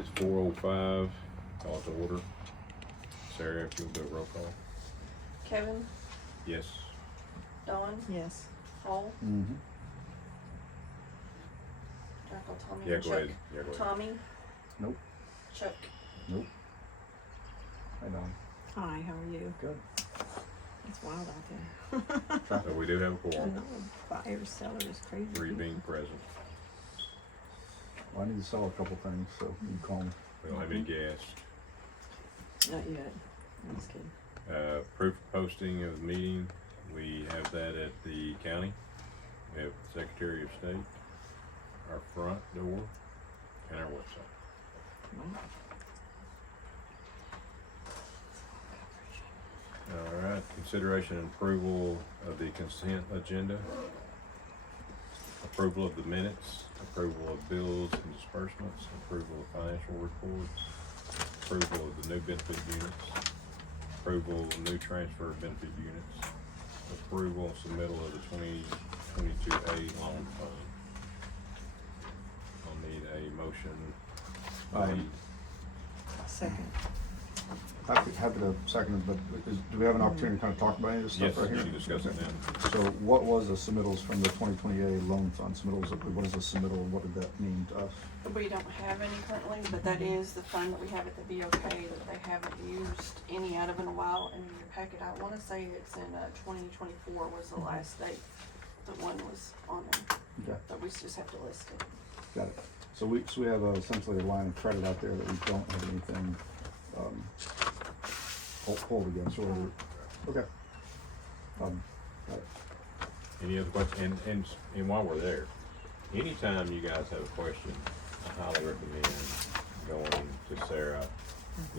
is 4:05, call to order. Sarah, if you'll do a roll call. Kevin, Yes. Dawn, Yes. Paul, Mm-hmm. Jackal, Tommy, Yeah, and go Chuck. ahead. Yeah, go ahead. Tommy, Nope. Chuck. Nope. Hi, Don. Hi, how are you? Good. It's wild out there. So we do have a I quorum, know, buyer seller is crazy. 3 being present. Well, I need to sell a couple things, so you can call me. We don't have any guests. Not yet. I'm just kidding. Proof of posting of the meeting, we have that at the county. We have the Secretary of State, our front door, and our website. Wow. All right, consideration and approval of the consent agenda. Approval of the minutes, approval of bills and disbursements, approval of financial reports, approval of the new benefit units, approval of new transfer benefit units, approval and submittal of the 2022A loan fund. I'll need a motion. Second. Happy to second it, but do we have an opportunity to kind of talk about any of this Yes, stuff right you here? can discuss it now. So what was the submittals from the 2020A loan fund submittals? What is a submittal and what did that mean to us? We don't have any currently, but that is the fund that we have at the BOK that they haven't used any out of in a while. And in your packet, I wanna say it's in 2024 was the last date that one was on there, Okay, but we just have to list it. got it. So we have essentially a line of credit out there that we don't have anything, hold against, or, okay. Got it. Any other questions? And while we're there, anytime you guys have a question, I highly recommend going to Sarah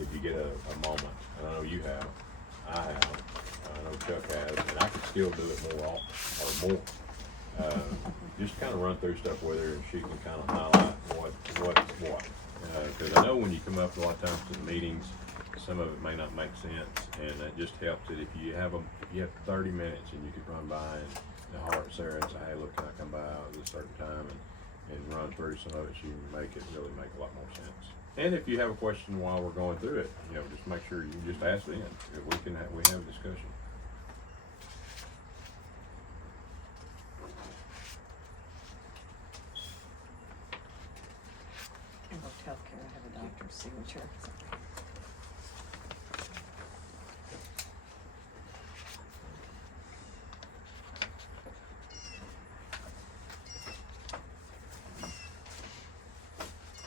if you get a moment. And I know you have, I have, I know Chuck has, and I can still do it more often, or more. Just kind of run through stuff with her and she can kind of highlight what's what. Cause I know when you come up a lot of times to the meetings, some of it may not make sense, and it just helps that if you have 30 minutes and you could run by and holler at Sarah and say, hey, look, can I come by at a certain time and run through some of it, so you can make it really make a lot more sense. And if you have a question while we're going through it, just make sure you just ask then, if we have a discussion. Involved healthcare, I have a doctor's signature.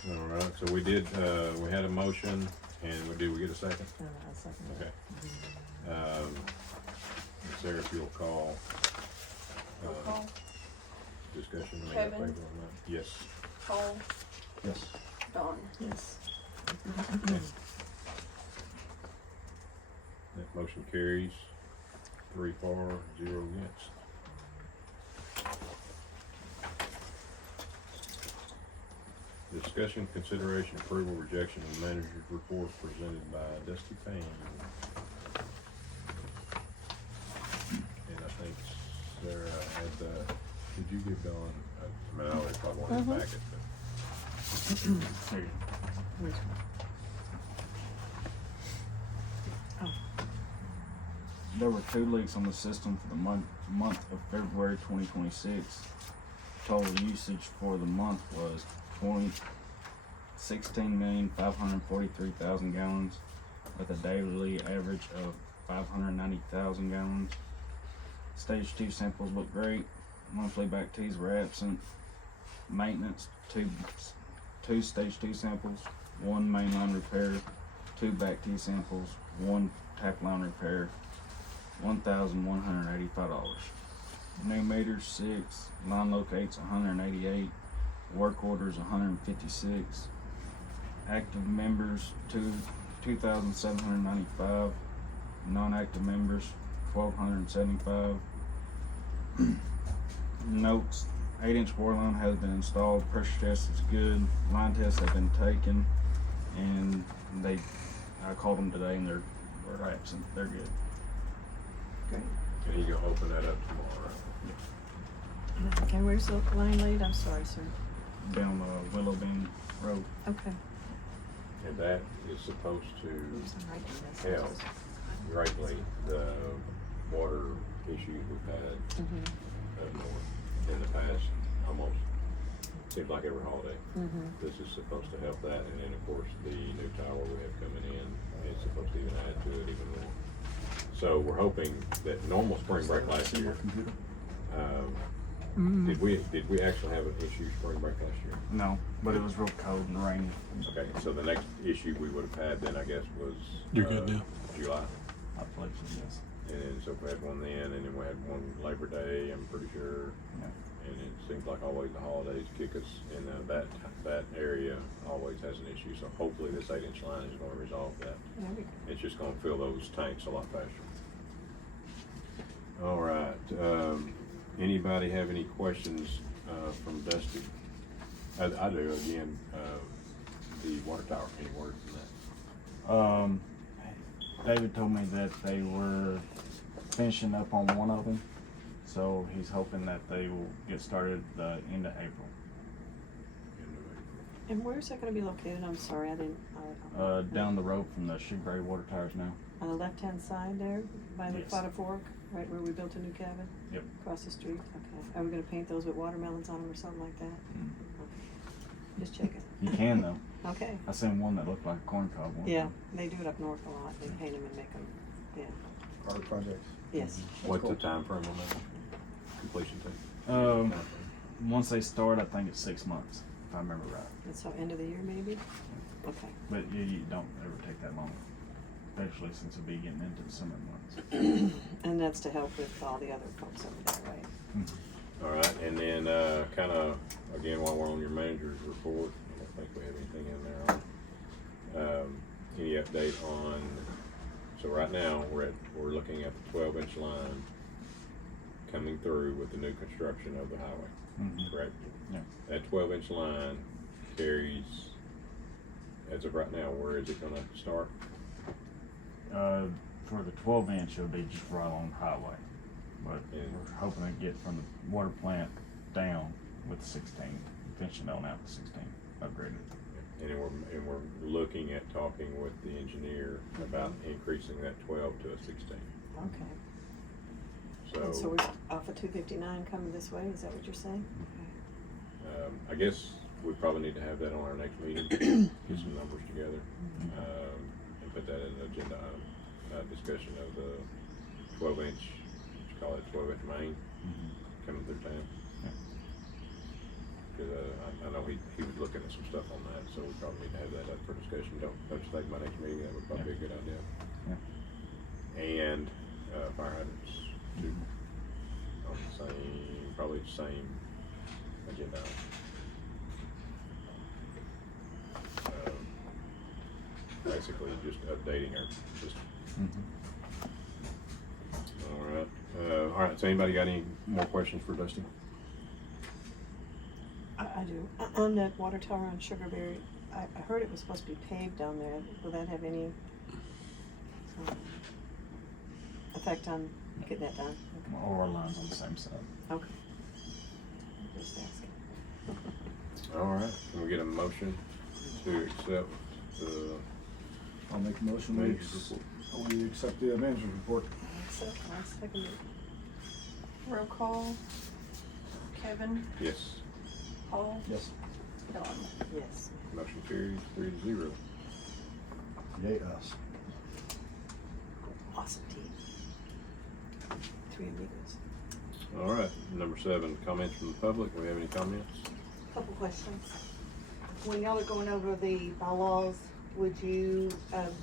All right, so we had a motion, and did we get a second? I'll second Okay. it. Sarah, if you'll call, Roll call. discussion, any Kevin? favor on that? Yes. Paul, Yes. Dawn. Yes. That motion carries 3 for, 0 against. Discussion, consideration, approval, rejection of the manager's report presented by Dusty Payne. And I think Sarah had, did you give Dawn, I mean, I already probably wanted to back it, but. There you go. Which one? There were 2 leaks on the system for the month of February 2026. Total usage for the month was 16,543,000 gallons, with a daily average of 590,000 gallons. Stage 2 samples look great. Monthly back tees were absent. Maintenance, two stage 2 samples, 1 mainline repair, 2 back tee samples, 1 tap line repair, $1,185. New meters 6, line locates 188, work orders 156, active members 2,795, non-active members 1,275. Notes: 8-inch bore line has been installed, pressure test is good, line tests have been taken, and I called them today and they're absent. They're good. Great. And you can open that up tomorrow. Okay, where's the line lead? I'm sorry, sir. Down Willow Bend Road. Okay. And that is supposed to Oops, I'm writing this. help greatly the water issues we've had up north in the past, almost seems like every holiday. This is supposed to help that, and then of course the new tower we have coming in is supposed to even add to it even more. So we're hoping that normal spring break last See my year, computer? did we actually have an issue spring break last year? No, but it was real cold and rainy. Okay, so the next issue we would have had then, I guess, was You're good now. July. I believe so, yes. And then, so we had one then, and then we had one Labor Day, I'm pretty sure. Yeah. And it seems like always the holidays kick us, and that area always has an issue. So hopefully this 8-inch line is gonna resolve that. There we go. It's just gonna fill those tanks a lot faster. All right, anybody have any questions, from Dusty? I do, again, the water tower, any word from that? David told me that they were finishing up on one of them, so he's hoping that they will get started the end of April. And where's that gonna be located? I'm sorry, I didn't, Down the road from the Sugar Ray water towers now. on the left-hand side there, by the Yes. Fata Fork, right where we built a new cabin? Yep. Across the street, okay. Are we gonna paint those with watermelons on them or something like that? Mm. Okay. Just checking. You can though. Okay. I seen one that looked like a corn cob one. Yeah, they do it up north a lot. They paint them and make them, yeah, Art projects. yes. What's the cool. time frame on that completion time? Once they start, I think it's 6 months, if I remember right. And so end of the year maybe? Okay. But you don't ever take that long, especially since it'll be getting into the summer months. And that's to help with all the other folks over there, right? All right, and then, kinda, again, while we're on your manager's report, I don't think we have anything in there. Any update on, so right now, we're looking at the 12-inch line coming through with the new construction of the highway, Mhm. correct? Yeah. That 12-inch line carries, as of right now, where is it gonna start? For the 12-inch, it'll be just right on the highway. But Yeah. we're hoping to get from the water plant down with the 16, finishing on out the 16, upgraded. And then we're looking at talking with the engineer about increasing that 12 to a 16. Okay. And so we're off of 259 coming this way, is that what you're saying? I guess we probably need to have that on our next meeting, get some numbers together, and put that in an agenda item, discussion of the 12-inch, what you call it, 12-inch main coming through town. Yeah. Cause, I know he was looking at some stuff on that, so we probably need to have that up for discussion. Don't you think by next meeting, that would probably be a good idea? Yeah. And, fire hydrants, too, on the same, probably the same agenda item. Basically just updating our system. All right, so anybody got any more questions for Dusty? I do. On that water tower on Sugarberry, I heard it was supposed to be paved down there. Will that have any effect on getting that done? All our lines on the same side. Okay. Just asking. All right, can we get a motion to accept the I'll make a motion, manager's we accept the manager's report. So, I'll second it. Roll call. Kevin, yes, Paul, Yes. Dawn. Yes. motion carries 3-0. Yay, us. Awesome team. 3 amigos. All right, number 7, comments from the public. Do we have any comments? Couple questions. When y'all are going over the bylaws, would you,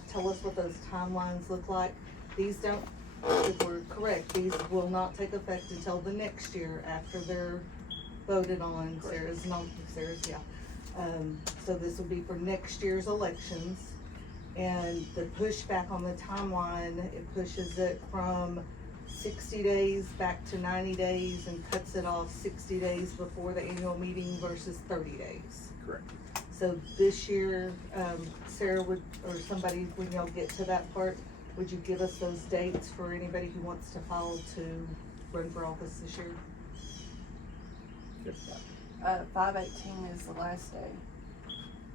tell us what those timelines look like? These don't, if we're correct, these will not take effect until the next year after they're voted on. Sarah's, yeah. So this will be for next year's elections. And the pushback on the timeline, it pushes it from 60 days back to 90 days and cuts it off 60 days before the annual meeting versus 30 days. Correct. So this year, Sarah would, or somebody, when y'all get to that part, would you give us those dates for anybody who wants to file to run for office this year? Yep. 5/18 is the last day.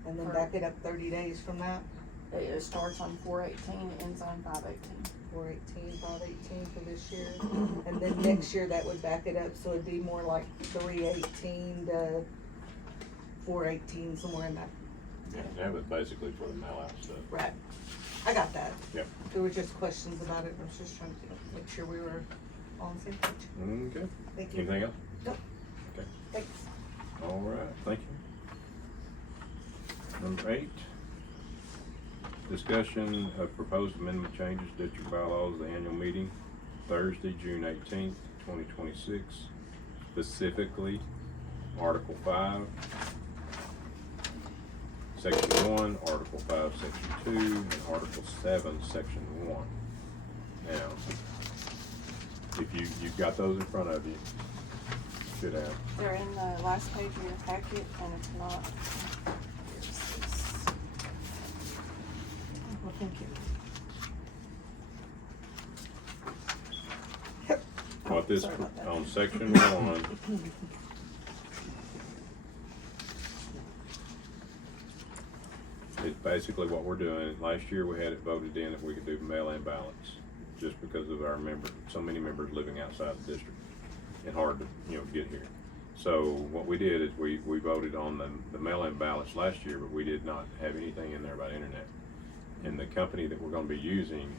And then For- back it up 30 days from that, It starts on 4/18, ends on 5/18. 4/18, 5/18 for this year. And then next year that would back it up, so it'd be more like 3/18 to 4/18, somewhere in that. Yeah, that was basically for the mail out stuff. Right. I got that. Yep. There were just questions about it, and I was just trying to make sure we were on the same page. Okay, Thank you. anything else? Nope. Okay, Thanks. all right, thank you. Number 8, discussion of proposed amendment changes to district bylaws, the annual meeting, Thursday, June 18th, 2026. Specifically, Article 5, Section 1, Article 5, Section 2, and Article 7, Section 1. Now, if you've got those in front of you, should have. They're in the last page of your packet, and if not, here's this. Well, thank you. What this, Sorry about that. on Section 1, it's basically what we're doing. Last year, we had it voted in that we could do mail-in ballots, just because of our so many members living outside the district, and hard to, get here. So what we did is we voted on the mail-in ballots last year, but we did not have anything in there about internet. And the company that we're gonna be using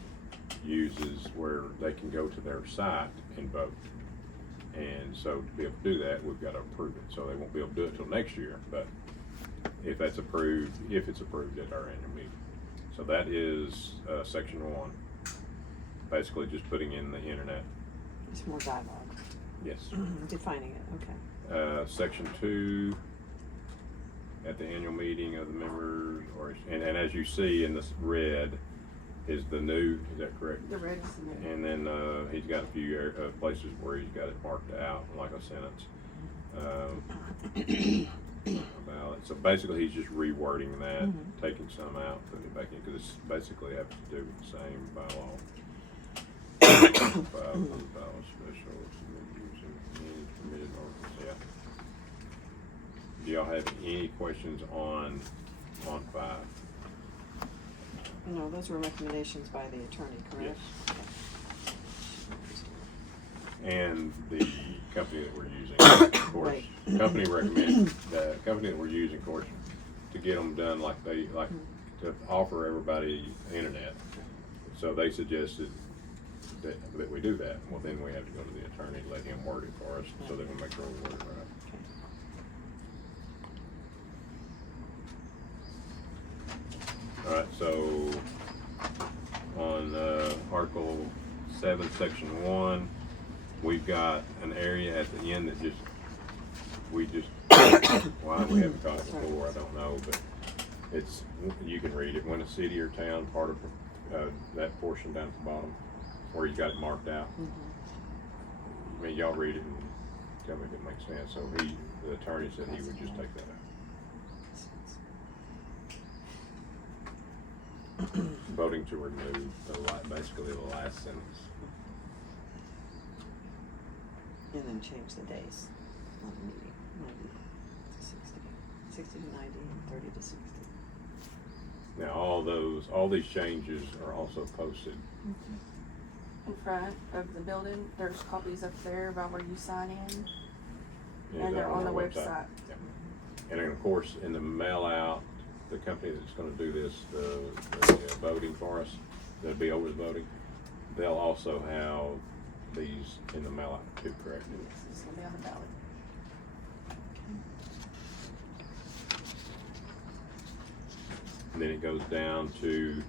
uses where they can go to their site and vote. And so to be able to do that, we've got to approve it. So they won't be able to do it till next year, but if it's approved at our annual meeting. So that is, Section 1. Basically just putting in the internet. It's more dialogue. Yes. Defining it, okay. Section 2, at the annual meeting of the members, and as you see in this red, is the new, is that correct? The red is the new. And then, he's got a few places where he's got it marked out, like a sentence. About it. So basically, he's just rewording that, taking some out, putting it back in, because it's basically have to do with the same bylaw. Ballot special, using any permitted articles, yeah. Do y'all have any questions on 5? No, those were recommendations by the attorney, correct? And the company that we're using, of course, Right. the company that we're using, of course, to get them done to offer everybody internet. So they suggested that we do that. Well, then we have to go to the attorney to let him word it for us, so that we make sure we word it right. All right, so on Article 7, Section 1, we've got an area at the end that why we haven't caught it before, I don't know, but you can read it. When a city or town, part of that portion down at the bottom, where you got it marked out. I mean, y'all read it and tell me if it makes sense. So the attorney said he would just take that out. Voting to remove basically the last sentence. And then change the days on the meeting, 90 to 60 to 90, and 30 to 60. Now, all these changes are also posted. In front of the building, there's copies up there about where you sign in, and Is they're on the our website. Yeah. And then, of course, in the mail out, the company that's gonna do this, the voting for us, that'll be over the voting, they'll also have these in the mail out too, correct? It's gonna be on the ballot. And then it goes down to,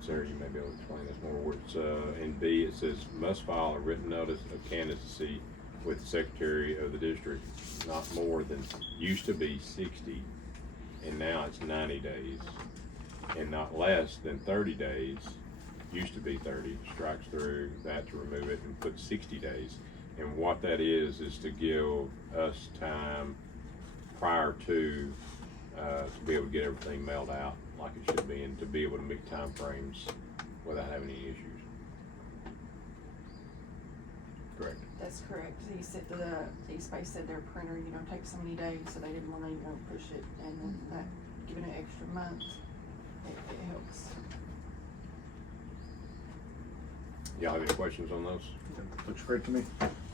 Sarah, you may be able to explain this more, where it's, in B, it says, must file a written notice of candidacy with the secretary of the district, not more than, used to be 60, and now it's 90 days, and not less than 30 days, used to be 30, strikes through that to remove it and put 60 days. And what that is to give us time prior to be able to get everything mailed out like it should be, and to be able to meet time frames without having any issues. Correct. That's correct. He said the East Bay said their printer, takes so many days, so they didn't wanna, push it, and then that, giving it extra month, it helps. Y'all have any questions on those? Looks great to me.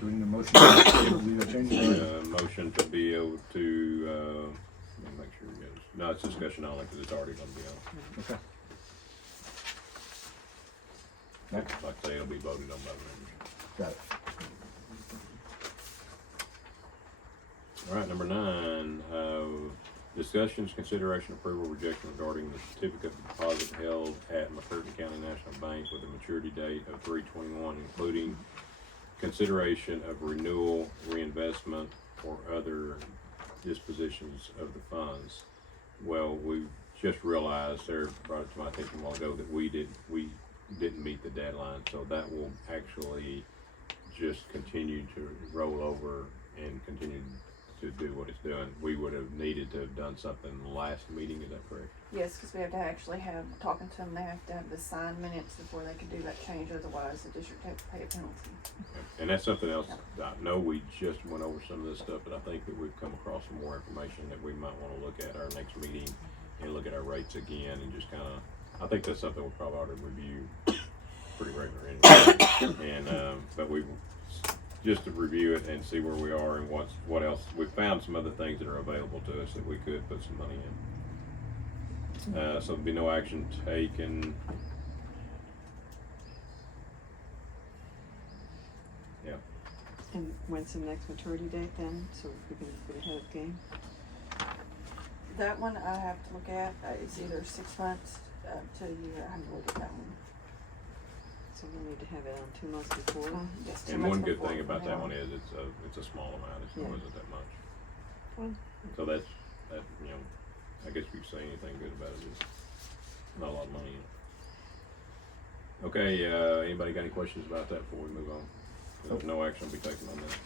Do we need a motion to leave that change? Motion to be able to, let me make sure it goes, no, it's discussion only, cause it's already gonna be on. Okay. Like I say, it'll be voted on by the members. Got it. All right, number 9, discussions, consideration, approval, rejection regarding the certificate of deposit held at McCurtain County National Bank with a maturity date of 3/21, including consideration of renewal, reinvestment, or other dispositions of the funds. Well, we just realized, Sarah brought it to my attention a while ago, that we didn't meet the deadline, so that will actually just continue to roll over and continue to do what it's doing. We would have needed to have done something last meeting, is that correct? Yes, cause we have to actually talking to them, they have to have the signed minutes before they can do that change, otherwise the district has to pay a penalty. And that's something else, I know we just went over some of this stuff, but I think that we've come across some more information that we might wanna look at our next meeting and look at our rates again and just kinda, I think that's something we probably ought to review pretty regular anyway. And, but we, just to review it and see where we are and what else, we found some other things that are available to us that we could put some money in. So there'll be no action taken. Yeah. And when's the next maturity date then, so we can get ahead of the game? That one I have to look at, it's either 6 months to a year, I have to look at that one. So we need to have it on 2 months before. Yes, 2 And months one good before thing about that now. one is it's a small amount, it Yeah. wasn't that much. Well, So that, I guess if you say anything good about it, it's not a lot of money in it. Okay, anybody got any questions about that before we move on? There's no action will be taken on that.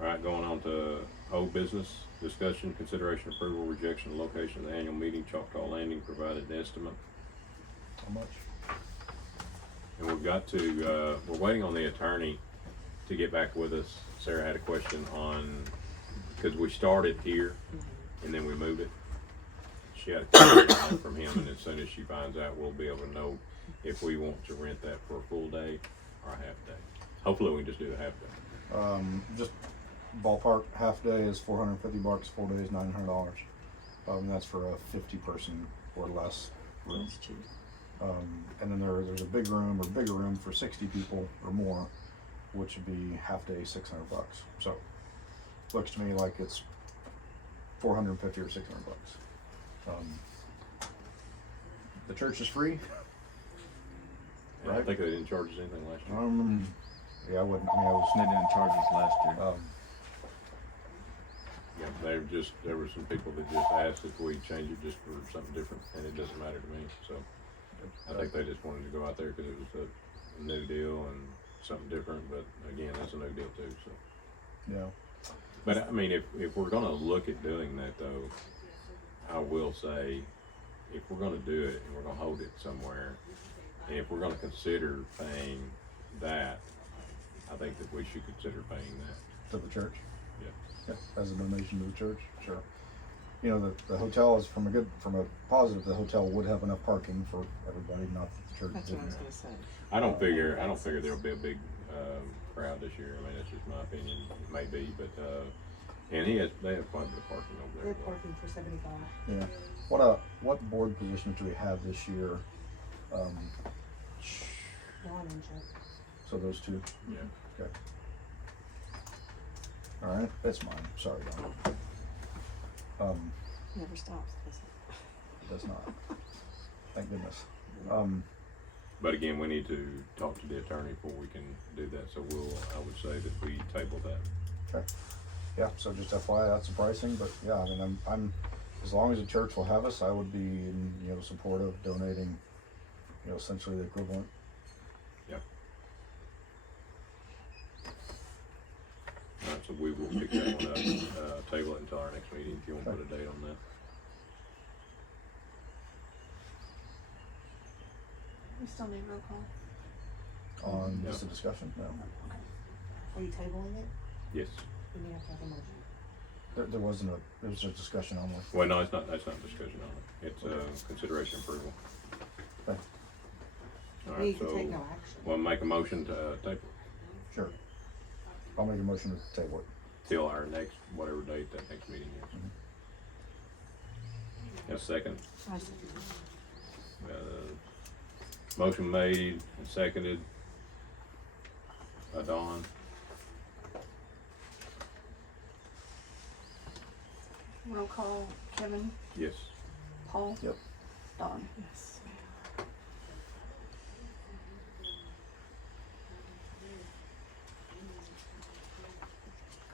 Alright, going on to old business, discussion, consideration, approval, rejection, location of the annual meeting, Choctaw Landing, provided estimate. How much? And we've got to, we're waiting on the attorney to get back with us. Sarah had a question on, because we started here and then we moved it. She had a question from him, and as soon as she finds out, we'll be able to know if we want to rent that for a full day or a half day. Hopefully we can just do a half day. Just ballpark, half day is $450, 4 days, $900. That's for a 50-person or less room. that's cheap. And then there's a big room or bigger room for 60 people or more, which would be half day, $600. So looks to me like it's $450 or $600. The church is free. And I Right. think they didn't charge us anything last year. Yeah, I wouldn't. I mean, I was. They didn't charge us last year. Yeah, there were some people that just asked if we change it just for something different, and it doesn't matter to me, so. I think they just wanted to go out there because it was a new deal and something different, but again, that's a new deal too, so. Yeah. But I mean, if we're gonna look at doing that though, I will say, if we're gonna do it and we're gonna hold it somewhere, and if we're gonna consider paying that, I think that we should consider paying that. To the church. Yeah. Yeah, as a donation to the church. Sure. You know, the hotel is from a positive. The hotel would have enough parking for everybody, not that the church That's what I was didn't. gonna say. I don't figure there'll be a big, crowd this year. I mean, that's just my opinion. It may be, but, and they have quite a bit of parking over there. They're parking for 75. Yeah. What board positions do we have this year? Ron and Jeff. So those two. Yeah. Okay. All right, that's mine. Sorry, Don. Never stops, does it? Does not. Thank goodness. But again, we need to talk to the attorney before we can do that, so I would say that we table that. Okay. Yeah. So just FYI, that's the pricing. But yeah, I mean, I'm as long as the church will have us, I would be in support of donating. Essentially the equivalent. Yep. Alright, so we will pick that one up, table it until our next meeting, if you want to put a date on that. We still need roll call. On No. just a discussion? No. Are you tabling it? Yes. Then you have to have a motion. There wasn't a, it was a discussion only. Well, no, it's not, that's not discussion on it. It's, consideration approval. Okay. All You right, can take so, no action. we'll make a motion to, table Sure. I'll make a motion to table it. till our next, whatever date that next meeting is. A second. I see. Motion made and seconded by Dawn. Roll call, Kevin, Yes. Paul. Yep. Dawn. Yes.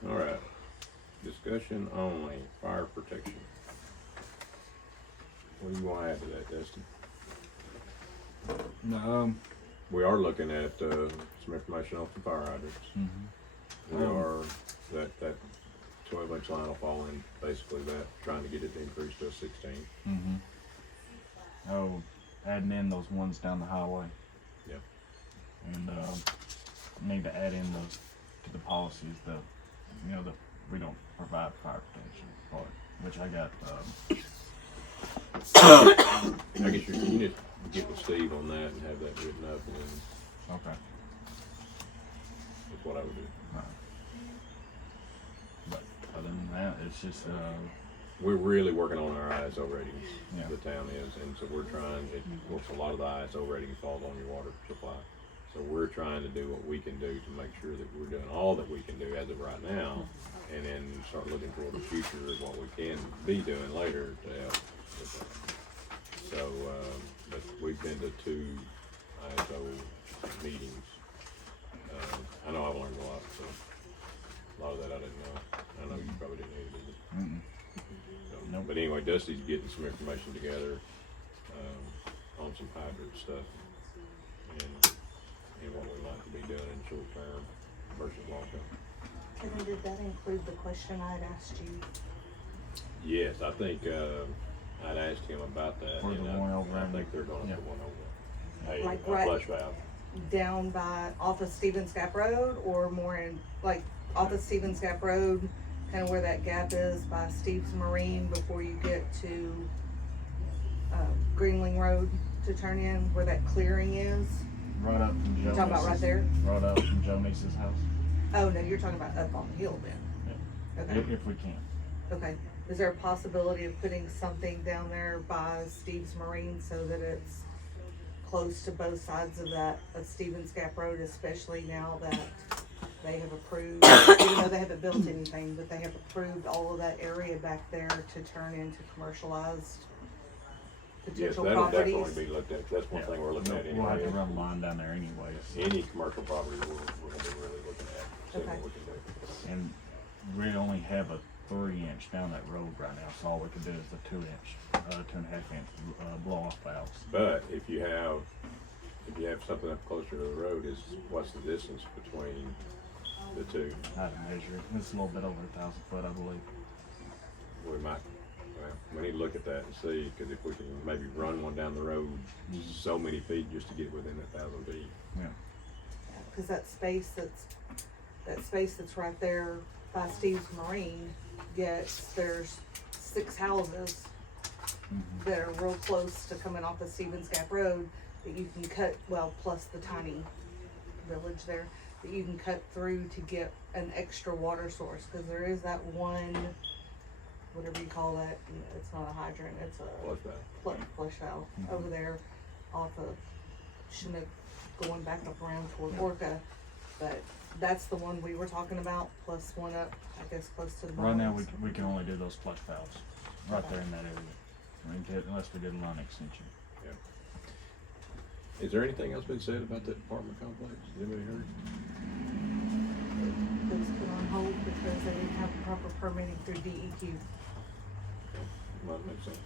All right. Discussion only, fire protection. What do you want to add to that, Dustin? No, We are looking at, some information off the fire hydrants. We are, that 12-inch line will fall in, basically that, trying to get it increased to a 16. Oh, adding in those ones down the highway. Yep. And, need to add in those to the policies, we don't provide fire protection part, which I got, I guess you need to get with Steve on that and have that written up, and then okay. that's what I would do. But other than that, it's just, We're really working on our ISO ratings, Yeah. the town is, and so we're trying, of course, a lot of the ISO rating falls on your water supply. So we're trying to do what we can do to make sure that we're doing all that we can do as of right now, and then start looking toward the future of what we can be doing later to help with that. So, but we've been to 2 ISO meetings. I know I've learned a lot, so a lot of that I didn't know. I know you probably didn't either, did you? mm-mm. So, Nope. But anyway, Dusty's getting some information together, on some hydrant stuff and what we like to be doing in short term versus long term. Kevin, did that include the question I had asked you? Yes, I think, I'd asked him about that. For the and one over I in- think they're gonna yeah. put one over. Like A right- flush valve. Down by, off of Stevens Gap Road, or more in, like, off of Stevens Gap Road, kind of where that gap is by Steve's Marine before you get to, Greenling Road to turn in, where that clearing is? Right up from Joe. You talking about right Meese's- there? Right up from Joe Meese's house. Oh, no, you're talking about up on the hill then? Okay. If we can. Okay, is there a possibility of putting something down there by Steve's Marine so that it's close to both sides of that, of Stevens Gap Road, especially now that they have approved, even though they haven't built anything, but they have approved all of that area back there to turn into commercialized Yes, potential that'll properties? definitely be looked at. That's one thing we're looking at We'll have to anyway. run a line down there anyways. Any commercial property we're gonna be really looking at, see what Okay. we can do. And we only have a 3-inch down that road right now, so all we could do is the 2-inch, 2.5-inch, blow off valves. But if you have something up closer to the road, is what's the distance between the two? I had to measure it. It's a little bit over 1,000 foot, I believe. We might, well, we need to look at that and see, cause if we can maybe run one down the road so many feet just to get within 1,000 feet. Yeah. Cause that space that's right there by Steve's Marine there's 6 houses Mm-hmm. that are real close to coming off of Stevens Gap Road that you can cut, well, plus the tiny village there, that you can cut through to get an extra water source, cause there is that one, whatever you call that, it's not a hydrant, it's a Plus that. flush valve over there off of Chinook going back up around toward Orca. But that's the one we were talking about, plus one up, I guess, close to the Right now, mines. we can only do those flush valves right there in that area. Unless we did a line extension. Is there anything else been said about that apartment complex? Anybody heard? It was put on hold because they didn't have the proper permitting through DEQ. Well, that makes sense.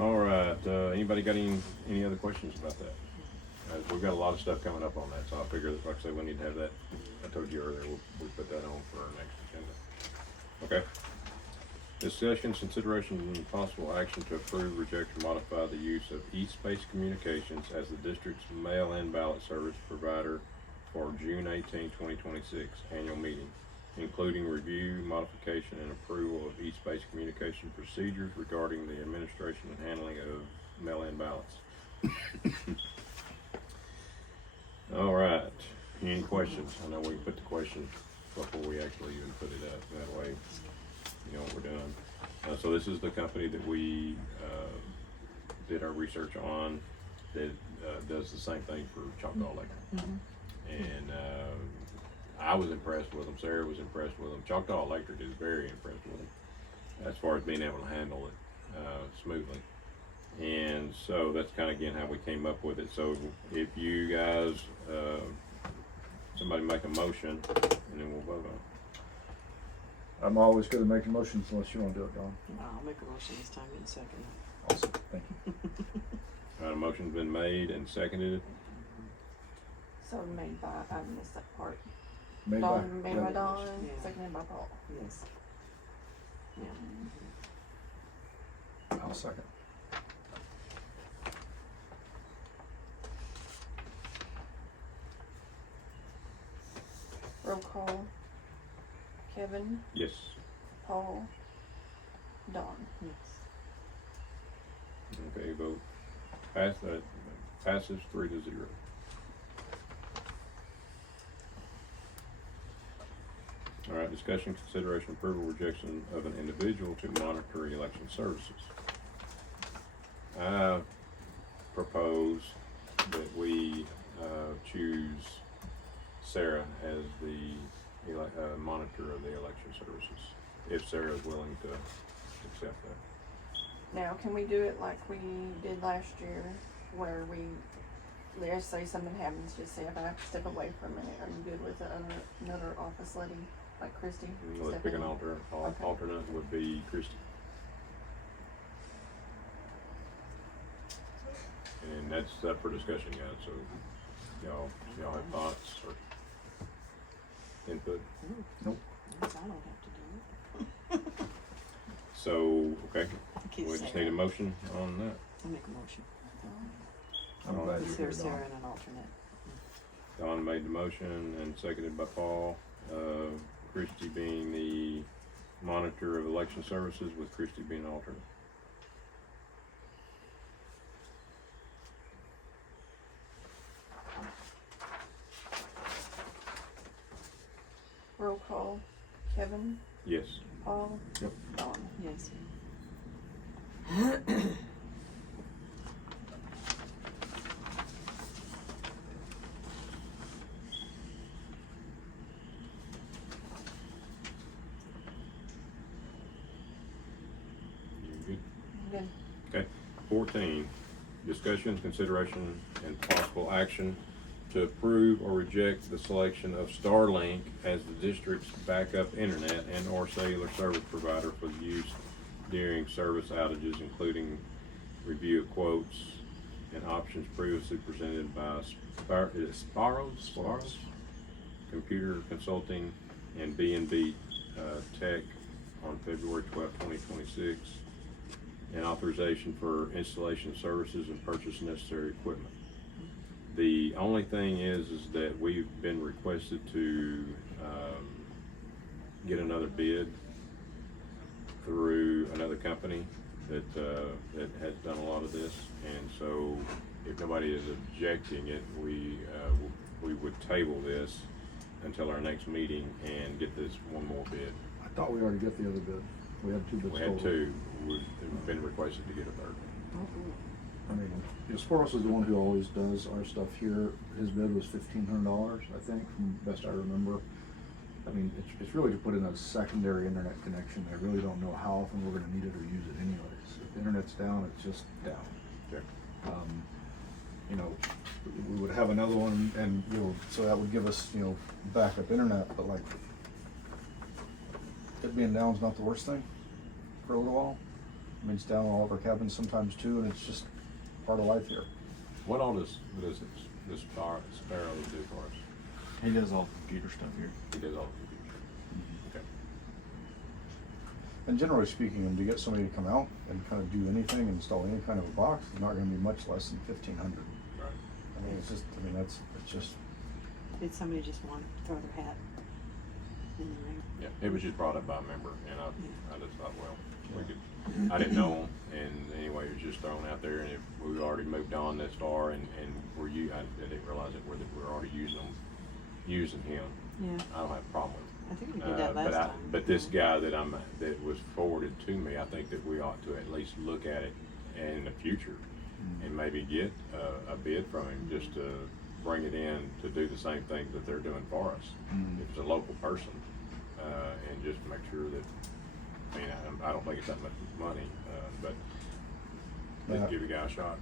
All right, anybody got any other questions about that? We've got a lot of stuff coming up on that, so I figure that, like I say, we need to have that, I told you earlier, we'll put that on for our next agenda. Okay? Discussion, consideration, and possible action to approve, reject, or modify the use of East Space Communications as the district's mail-in ballot service provider for June 18, 2026 annual meeting, including review, modification, and approval of East Space Communication procedures regarding the administration and handling of mail-in ballots. All right. Any questions? I know we put the question before we actually even put it up. That way, you know what we're doing. So this is the company that we did our research on that does the same thing for Choctaw Electric. And I was impressed with them. Sarah was impressed with them. Choctaw Electric is very impressed with them as far as being able to handle it smoothly. And so that's kind of again how we came up with it. So if you guys, somebody make a motion, and then we'll vote on it. I'm always good at making motions unless you want to do it, Don. I'll make a motion this time in a second. Awesome, thank you. A motion's been made and seconded. So made by, I missed that part. Made by, Dawn, made by yeah. Dawn, Yeah. seconded by Paul. Yes. Yeah. I'll second. Roll call. Kevin, Yes. Paul, Dawn. Yes. Okay, vote. Passes 3-0. All right, discussion, consideration, approval, rejection of an individual to monitor election services. I propose that we choose Sarah as the monitor of the election services, if Sarah is willing to accept that. Now, can we do it like we did last year, where let's say something happens, just say if I have to step away for a minute, are you good with another office lady, like Christie? Who So let's step pick in? an alternate. Okay. Alternate would be Christie. And that's up for discussion, guys, so y'all have thoughts or input? Nope. Yes, I don't have to do it. So, okay, Keep we just Sarah. need a motion on that. I'll make a motion. I'm glad you're Consider here, Don. Sarah an alternate. Don made the motion and seconded by Paul. Christie being the monitor of election services with Christie being alternate. Roll call. Kevin, Yes. Paul, Yep. Dawn. Yes. You good? Good. 14, discussion, consideration, and possible action to approve or reject the selection of Starlink as the district's backup internet and or cellular service provider for use during service outages, including review of quotes and options previously presented by Sparrows Computer Consulting and B&B Tech on February 12, 2026. And authorization for installation of services and purchase necessary equipment. The only thing is that we've been requested to get another bid through another company that has done a lot of this, and so if nobody is objecting it, we would table this until our next meeting and get this one more bid. I thought we already got the other bid. We had 2 bids We total. had 2. We've been requested to get a third. I mean, Sporos is the one who always does our stuff here. His bid was $1,500, I think, from best I remember. I mean, it's really to put in a secondary internet connection. I really don't know how often we're gonna need it or use it anyways. If the internet's down, it's just down. Okay. You know, we would have another one and, you know, so that would give us, you know, backup internet, but like, it being down is not the worst thing for a little while. I mean, it's down in all of our cabins sometimes too, and it's just part of life here. What all does this Sparrow do for us? He does all the computer stuff here. He does all the computers. Okay. And generally speaking, to get somebody to come out and kind of do anything, install any kind of a box, is not gonna be much less than 1,500. Right. I mean, it's just, Did somebody just want to throw their hat in the ring? Yeah, it was just brought up by a member, and I just thought, well, we could, I didn't know him, and anyway, it was just thrown out there, and if we already moved on this far, and I didn't realize that we're already using him. Yeah, I don't have a problem with it. I think we did that last time. But this guy that was forwarded to me, I think that we ought to at least look at it in the future and maybe get a bid from him just to bring it in to do the same thing that they're doing for us. If it's a local person, and just make sure that, I mean, I don't think it's that much money, but Yeah. let's give the guy a shot.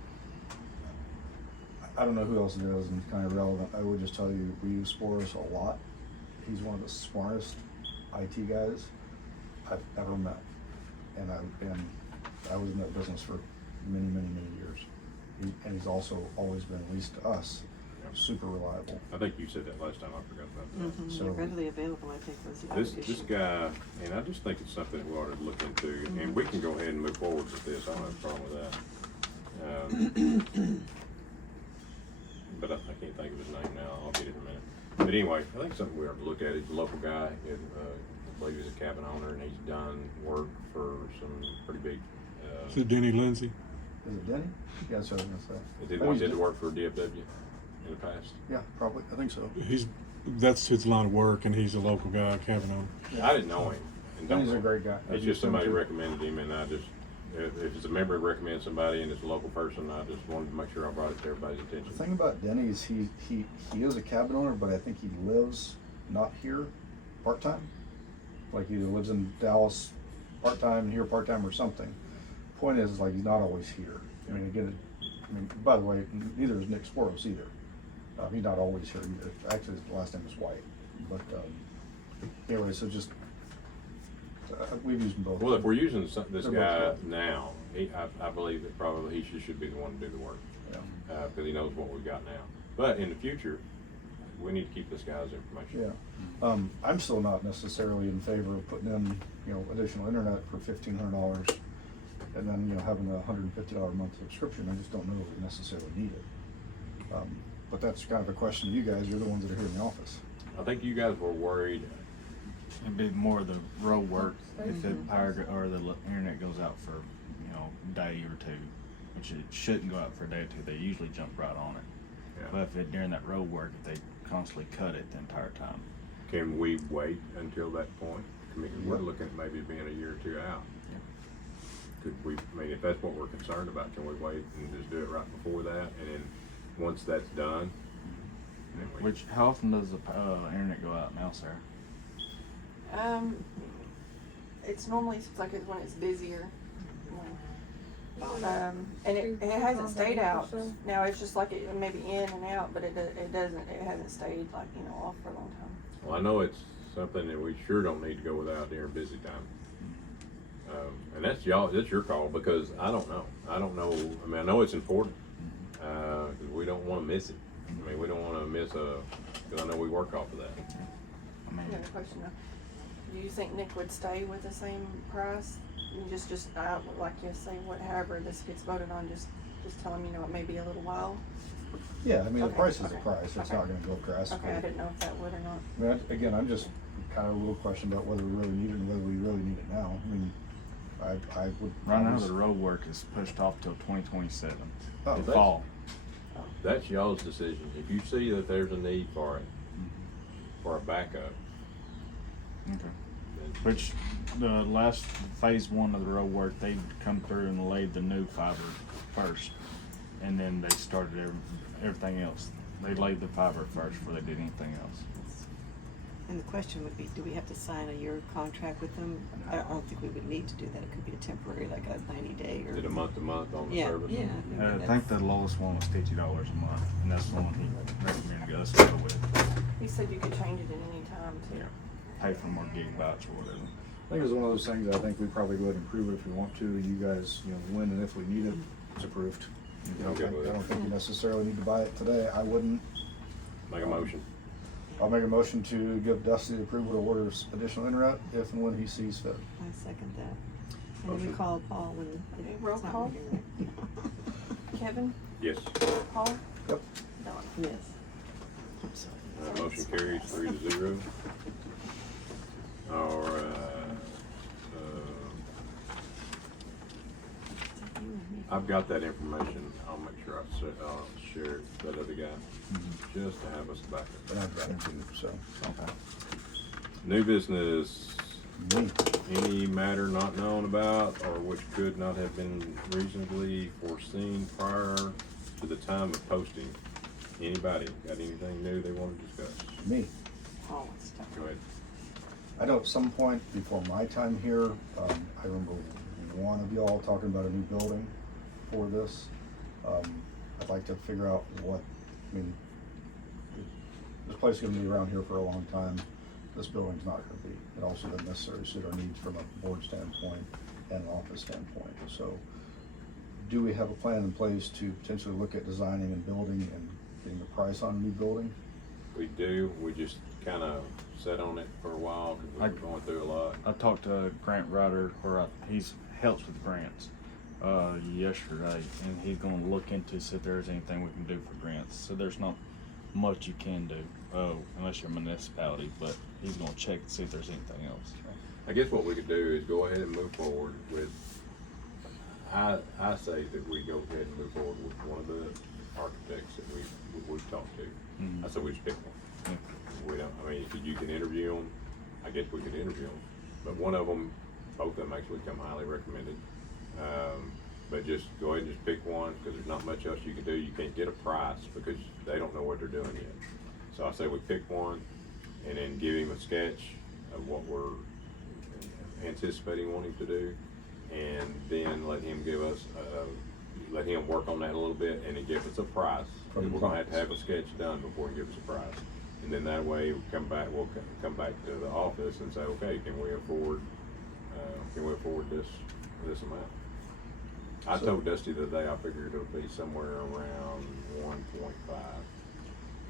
I don't know who else it is, and it's kind of irrelevant. I would just tell you, we use Sporos a lot. He's one of the smartest IT guys I've ever met, and I was in that business for many years. And he's also always been, at least to us, super reliable. I think you said that last time, I forgot about that. Mm-hmm. So- Readily available, I think, was the other This issue. guy, and I just think it's something that we ought to look into, and we can go ahead and move forward with this, I don't have a problem with that. But I can't think of his name now, I'll get it in a minute. But anyway, I think something we ought to look at, he's a local guy, and, I believe he's a cabin owner, and he's done work for some pretty big, Is it Denny Lindsay? Is it Denny? Yeah, that's what I was gonna say. is he the one that did work for DFW in the past? Yeah, probably, I think so. That's his line of work, and he's a local guy, Kavanaugh. I didn't know him. and don't Denny's a know. great guy. It's just somebody recommended him, and I just, if it's a member that recommends somebody and it's a local person, I just wanted to make sure I brought it to everybody's The attention. thing about Denny is he is a cabin owner, but I think he lives not here part-time. Like he either lives in Dallas part-time, here part-time, or something. Point is like he's not always here. I mean, again, by the way, neither is Nick Sporos either. He's not always here either. Actually, his last name is White. But anyway, so just we've used them both. Well, if we're using this They're both guy good. now, I believe that probably he should be the one to do the work, Yeah. because he knows what we've got now. But in the future, we need to keep this guy's information. Yeah. I'm still not necessarily in favor of putting in, additional internet for $1,500 and then, having a $150 a month subscription. I just don't know if we necessarily need it. But that's kind of a question to you guys. You're the ones that are here in the office. I think you guys were worried. It'd be more the road work if the or the internet goes out for, a day or two, which it shouldn't go out for a day or two. They usually jump right on it. Yeah. But if during that road work, if they constantly cut it the entire time. Can we wait until that point? I mean, we're Yep. looking at maybe being a year or two out. Yeah. Could we, if that's what we're concerned about, can we wait and just do it right before that? And then, once that's done, then we. Which, how often does the internet go out now, Sarah? It's normally seems like it's when it's busier. And it hasn't stayed out. Now it's just like it may be in and out, but it hasn't stayed like, off for a long time. Well, I know it's something that we sure don't need to go without during busy time. And that's your call, because I don't know. I know it's important, cause we don't wanna miss it. I mean, we don't wanna miss cause I know we work off of that. I mean, I got a question though. Do you think Nick would stay with the same price? And just like you say, however this gets voted on, just tell him, it may be a little while. Yeah, I mean, the Okay, price is okay, the price. It's okay. not gonna go up drastically. Okay, I didn't know if that would or not. I mean, again, I'm just kind of a little question about whether we really need it and whether we really need it now. I mean, I would. right now the road work is pushed off till 2027. Oh, The that's- fall. That's y'all's decision. If you see that there's a need for it, for a backup, Okay. then Which the last phase one of the road work, they come through and laid the new fiber first, and then they started everything else. They laid the fiber first before they did anything else. And the question would be, do we have to sign a year contract with them? I don't think we would need to do that. It could be a temporary, like a 90-day or. is it a month to month on the Yeah, service? yeah. I think the lowest one was $50 a month, and that's the one he recommended us to go with. He said you could change it at any time too. Yeah. Pay for more gigabytes or whatever. I think it's one of those things. I think we probably go ahead and approve it if we want to. You guys, when and if we need it, it's approved. I Okay with don't it. think you necessarily need to buy it today. I wouldn't. Make a motion. I'll make a motion to give Dusty the approval to order additional internet if and when he sees fit. I second that. And then we Motion. call Paul when Okay, it's roll not call. working. Kevin, Yes. Paul, Yep. Donna. Yes. I'm sorry. Motion carries 3-0. All right. I've got that information. I'll make sure I'll share it with that other guy, just to have us back. And I've got it too, so. Okay. New business, Me. any matter not known about or which could not have been reasonably foreseen prior to the time of posting. Anybody got anything new they want to discuss? Me. Paul wants to talk. Go ahead. I know at some point before my time here, I remember one of y'all talking about a new building for this. I'd like to figure out this place is gonna be around here for a long time. This building's not gonna be. It also doesn't necessarily suit our needs from a board standpoint and an office standpoint. So, do we have a plan in place to potentially look at designing and building and getting the price on a new building? We do, we just kind of sat on it for a while because we were going through a lot. I talked to a grant writer he's helps with grants yesterday, and he's going to look into see if there's anything we can do for grants. So there's not much you can do unless you're a municipality, but he's going to check and see if there's anything else. I guess what we could do is go ahead and move forward with, I say that we go ahead and move forward with one of the architects that we've talked to. Mhm. I say we just pick one. We don't, I mean, if you can interview them, I guess we could interview them. But one of them, both of them actually come highly recommended. But just go ahead and just pick one, because there's not much else you can do. You can't get a price because they don't know what they're doing yet. So I say we pick one and then give him a sketch of what we're anticipating wanting to do, and then let him give us, let him work on that a little bit and then give us a price. We're gonna have to have a sketch done before he gives us a price. And then that way we'll come back to the office and say, okay, can we afford this amount? I told Dusty the other day, I figured it would be somewhere around 1.5.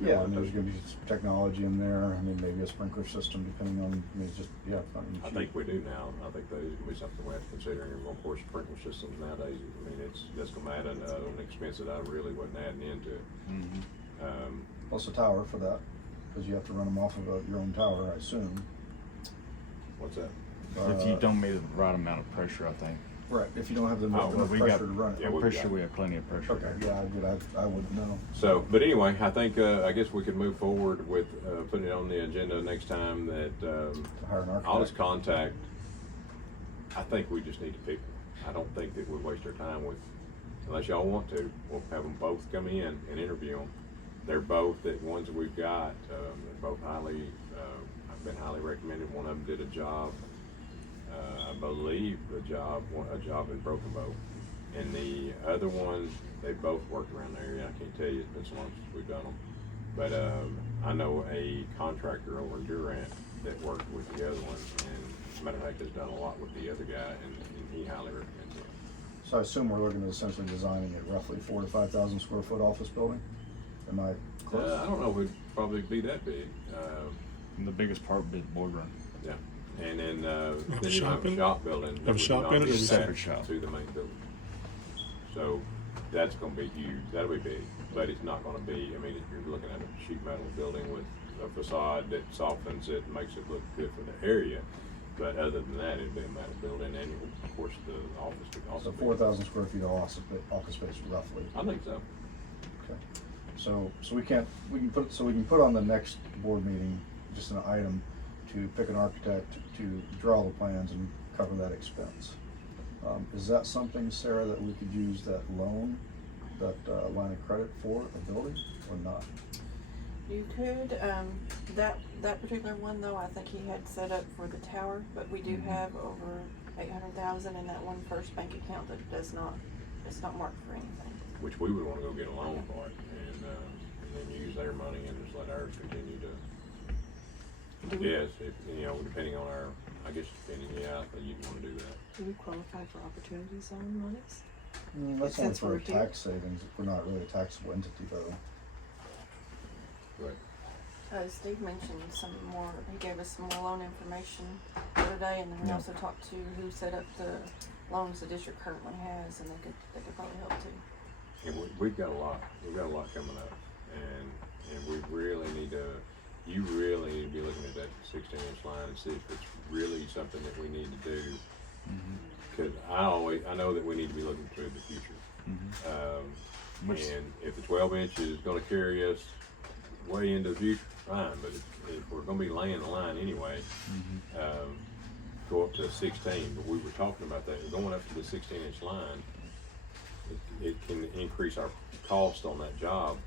Yeah, and there's gonna be some technology in there. I mean, maybe a sprinkler system, depending on, it's just, yeah. I think we do now. I think that is gonna be something we have to consider. And of course, sprinkler systems nowadays, I mean, that's gonna add an expense that I really wasn't adding into it. Mm-hmm. Plus a tower for that, because you have to run them off of your own tower, I assume. What's that? If you don't meet the right amount of pressure, I think. Right, if you don't have the enough we pressure got- to run it. Yeah, I'm we've pretty got sure it. we have plenty of pressure. Okay, yeah, I wouldn't know. So, but anyway, I think, I guess we could move forward with, putting it on the agenda next time that, To hire an I'll just architect. contact, I think we just need to pick one. I don't think that we waste our time with, unless y'all want to, we'll have them both come in and interview them. They're both, the ones that we've got, they're both highly, I've been highly recommended. One of them did a job, I believe a job in Broken Bow. And the other one, they both worked around the area. I can't tell you, it's been so long since we've done them. But, I know a contractor over in Durant that worked with the other one, and as a matter of fact, has done a lot with the other guy, and he highly recommends it. So I assume we're looking at essentially designing a roughly 4,000 to 5,000 square foot office building? Am I close? I don't know if it'd probably be that big. And the biggest part would be the boardroom. Yeah, and then, a then you shop have a in it? shop building. that Have a would shop not in it, be or is it attached separate shop? to the main building. So that's gonna be huge, that'll be big, but it's not gonna be, I mean, you're looking at a sheet metal building with a facade that softens it, makes it look good for the area. But other than that, it'd be a metal building, and of course, the office would also So be. 4,000 square feet of office space roughly. I think so. Okay. So we can put on the next board meeting, just an item to pick an architect to draw the plans and cover that expense. Is that something, Sarah, that we could use that loan, that line of credit for a building or not? You could, that particular one though, I think he had set up for the tower, but we do have over 800,000 in that one first bank account that it's not marked for anything. Which we would wanna go get a loan for it, and then use their money and just let ours continue to. Do we- Yes, if, depending on our, I guess, you'd wanna do that. Do we qualify for opportunity zone monies? That's only Since for we're here. tax savings. We're not really a taxable entity though. Right. Steve mentioned some more, he gave us some more loan information the other day, and then we Yeah. also talked to who set up the loans the district currently has, and they could probably help too. And we've got a lot coming up, and we really need to, you really need to be looking at that 16-inch line and see if it's really something that we need to do. Cause I know that we need to be looking through the future. And if the 12-inch is gonna carry us way into the future, fine, but if we're gonna be laying the line anyway, go up to 16, but we were talking about that, going up to the 16-inch line, it can increase our cost on that job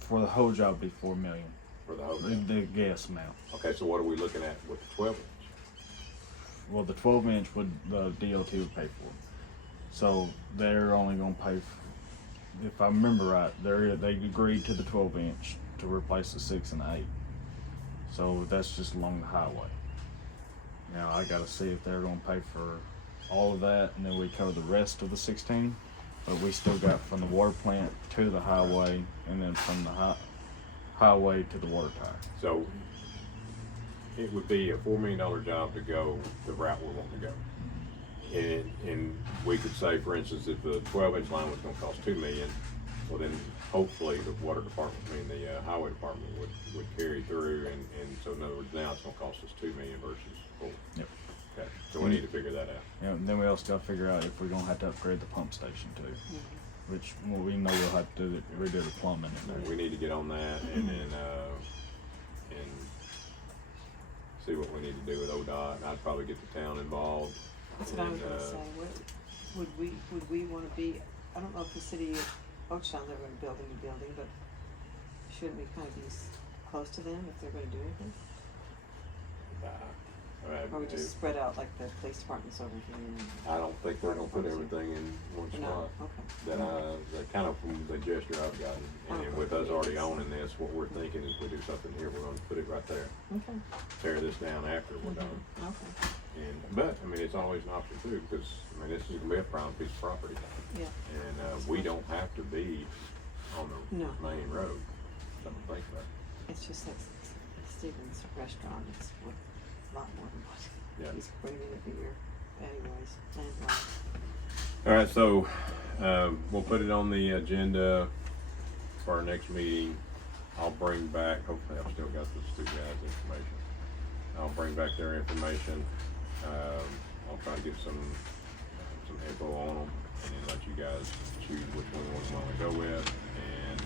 For the whole job, be 4 million. for the whole The, job. the guess amount. Okay, so what are we looking at with the 12-inch? Well, the 12-inch would the DOT would pay for. So they're only gonna pay. If I remember right, they agreed to the 12-inch to replace the 6 and 8. So that's just along the highway. Now I gotta see if they're gonna pay for all of that, and then we cover the rest of the 16. But we still got from the water plant to the highway, and then from the highway to the water tower. So it would be a $4 million job to go the route we want to go. And we could say, for instance, if the 12-inch line was gonna cost $2 million, well then hopefully the water department, the highway department would carry through, and so in other words, now it's gonna cost us $2 million versus 4. Yep. Okay, so we need to figure that out. Yeah, and then we also gotta figure out if we're gonna have to upgrade the pump station too. Which, well, we know we'll have to redo the plumbing in there. We need to get on that and then, and see what we need to do with ODOT. I'd probably get the town involved. That's what I was And, gonna say, would we wanna be, I don't know if the city of Hochatown's ever gonna build a new building, but shouldn't we kind of be close to them if they're gonna do anything? Or we just spread out like the police department's over here and. I don't think they're gonna put everything in one No, spot. okay. That kind of from the gesture I've gotten, and then with us already owning this, what we're thinking is we do something here, we're gonna put it right there. Okay. Tear this down after we're done. Okay, But, I mean, it's always an option too, because, I mean, this is gonna be a prime piece of property. yeah, And, we don't have to be on the No. main road, something to think about. it's just like Stephen's restaurant, it's worth a lot more than what Yeah. he's bringing in every year anyways, land-wise. All right, so, we'll put it on the agenda for our next meeting. I'll bring back, hopefully I've still got those two guys' information. I'll bring back their information. I'll try to get some info on them and then let you guys choose which one you want to go with. And,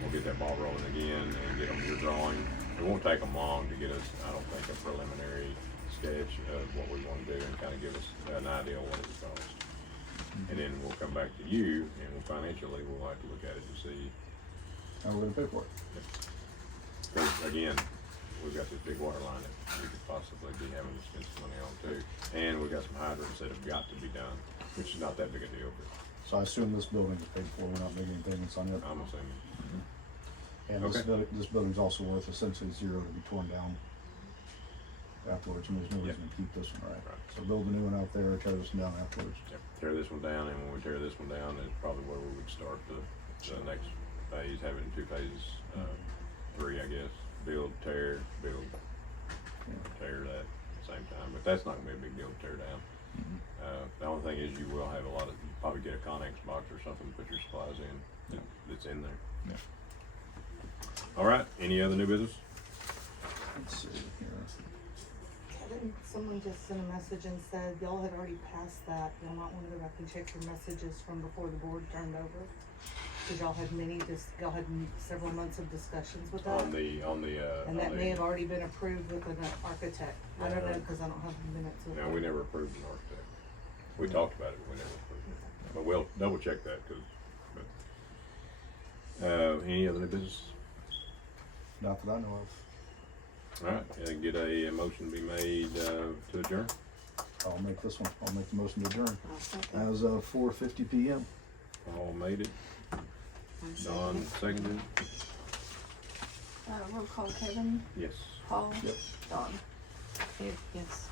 we'll get that ball rolling again and get them your drawing. It won't take them long to get us, I don't think, a preliminary sketch of what we want to do and kind of give us an idea of what it would cost. And then we'll come back to you and financially, we'll have to look at it and see. How we're gonna pay for it. Because again, we've got this big water line that we could possibly be having to spend some money on too. And we've got some hydrants that have got to be done, which is not that big a deal, but So I assume this building is paid for, we're not making any payments on it. I'm assuming. And this Okay. this building's also worth essentially zero to be torn down afterwards, and there's no reason to keep this one, right? Right. So build a new one out there, tear this one down afterwards. Yep, tear this one down, and when we tear this one down, is probably where we would start the next phase, have it in 2 phases, 3, I guess. Build, tear, build, tear that at the same time, but that's not gonna be a big deal to tear down. The only thing is you will have a lot of, you probably get a Connex box or something to put your supplies in, that's in there. Yeah. All right, any other new business? Let's see here. Kevin, someone just sent a message and said y'all had already passed that. Y'all might wanna go back and check your messages from before the board turned over. Cause y'all had y'all had several months of discussions with that. On the, And that may have already been approved with an architect. I don't know, cause I don't have the minutes with no, we never approved an architect. We talked about it, we never approved it. But we'll double check that, any other new business? Not that I know of. All right, and get a motion to be made, to adjourn. I'll make this one. I'll make the motion to adjourn. I'll second. As of 4:50 PM. All made it, I'm Don seconding. seconded, Roll call Kevin, yes. Paul, Yep. Don. Yes.